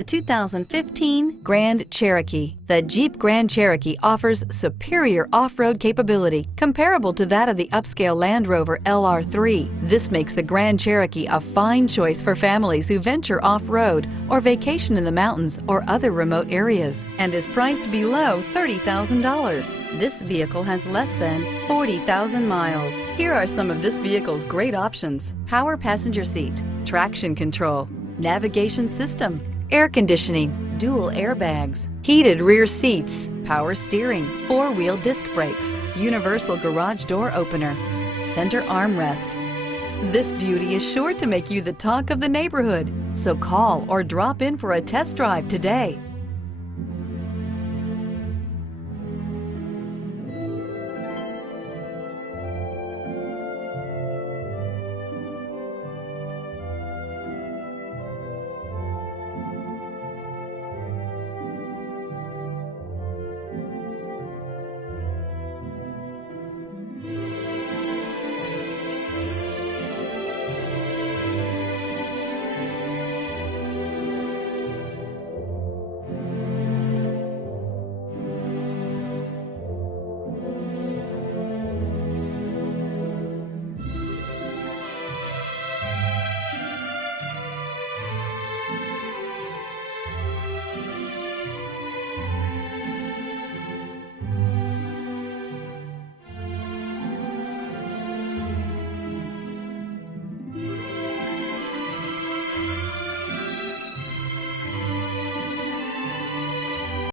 The 2015 Grand Cherokee. The Jeep Grand Cherokee offers superior off-road capability comparable to that of the upscale Land Rover LR3. This makes the Grand Cherokee a fine choice for families who venture off-road or vacation in the mountains or other remote areas, and is priced below $30,000. This vehicle has less than 40,000 miles. Here are some of this vehicle's great options: power passenger seat, traction control, navigation system, air conditioning, dual airbags, heated rear seats, power steering, four-wheel disc brakes, universal garage door opener, center armrest. This beauty is sure to make you the talk of the neighborhood, so call or drop in for a test drive today.